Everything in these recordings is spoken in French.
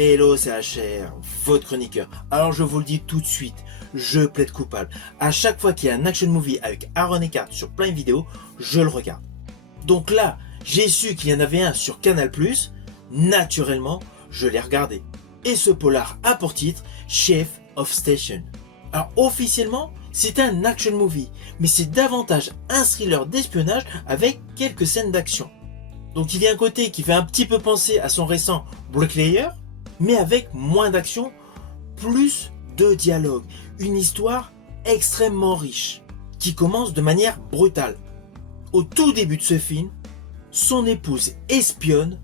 Hello, c'est HR, votre chroniqueur. Alors je vous le dis tout de suite, je plaide coupable. À chaque fois qu'il y a un action movie avec Aaron Eckhart sur Prime Video, je le regarde. Donc là, j'ai su qu'il y en avait un sur Canal+, naturellement, je l'ai regardé. Et ce polar a pour titre Chief of Station. Alors officiellement, c'est un action movie, mais c'est davantage un thriller d'espionnage avec quelques scènes d'action. Donc il y a un côté qui fait un petit peu penser à son récent Bricklayer, mais avec moins d'action, plus de dialogue. Une histoire extrêmement riche, qui commence de manière brutale. Au tout début de ce film, son épouse espionne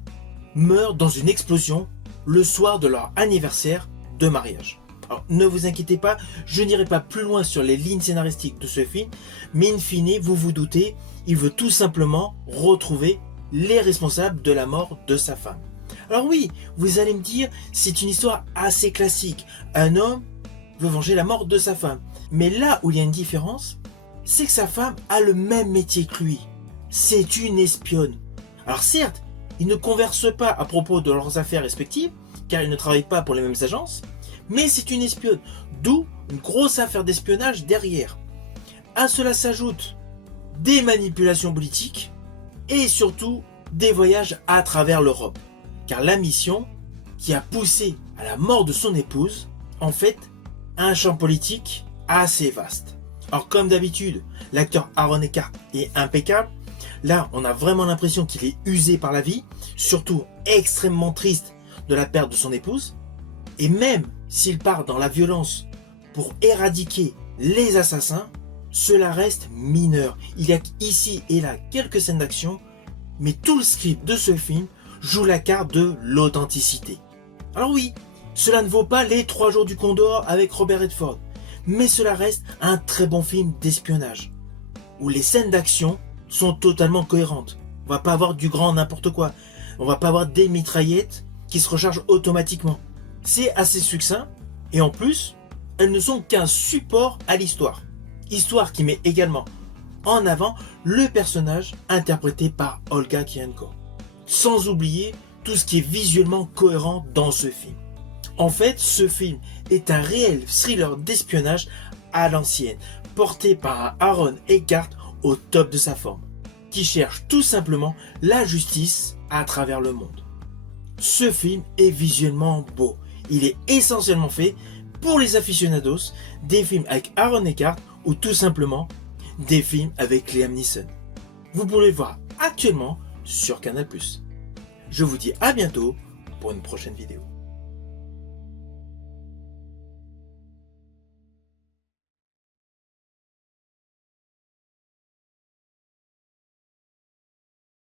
meurt dans une explosion le soir de leur anniversaire de mariage. Alors ne vous inquiétez pas, je n'irai pas plus loin sur les lignes scénaristiques de ce film, mais in fine, vous vous doutez, il veut tout simplement retrouver les responsables de la mort de sa femme. Alors oui, vous allez me dire, c'est une histoire assez classique. Un homme veut venger la mort de sa femme. Mais là où il y a une différence, c'est que sa femme a le même métier que lui. C'est une espionne. Alors certes, ils ne conversent pas à propos de leurs affaires respectives, car ils ne travaillent pas pour les mêmes agences, mais c'est une espionne, d'où une grosse affaire d'espionnage derrière. À cela s'ajoutent des manipulations politiques et surtout des voyages à travers l'Europe. Car la mission qui a poussé à la mort de son épouse, en fait, a un champ politique assez vaste. Alors comme d'habitude, l'acteur Aaron Eckhart est impeccable. Là, on a vraiment l'impression qu'il est usé par la vie, surtout extrêmement triste de la perte de son épouse. Et même s'il part dans la violence pour éradiquer les assassins, cela reste mineur. Il y a ici et là quelques scènes d'action, mais tout le script de ce film joue la carte de l'authenticité. Alors oui, cela ne vaut pas les 3 jours du Condor avec Robert Redford, mais cela reste un très bon film d'espionnage, où les scènes d'action sont totalement cohérentes. On va pas avoir du grand n'importe quoi, on va pas avoir des mitraillettes qui se rechargent automatiquement. C'est assez succinct, et en plus, elles ne sont qu'un support à l'histoire. Histoire qui met également en avant le personnage interprété par Olga Kurylenko. Sans oublier tout ce qui est visuellement cohérent dans ce film. En fait, ce film est un réel thriller d'espionnage à l'ancienne, porté par un Aaron Eckhart au top de sa forme, qui cherche tout simplement la justice à travers le monde. Ce film est visuellement beau. Il est essentiellement fait pour les aficionados des films avec Aaron Eckhart ou tout simplement des films avec Liam Neeson. Vous pouvez le voir actuellement sur Canal+. Je vous dis à bientôt pour une prochaine vidéo.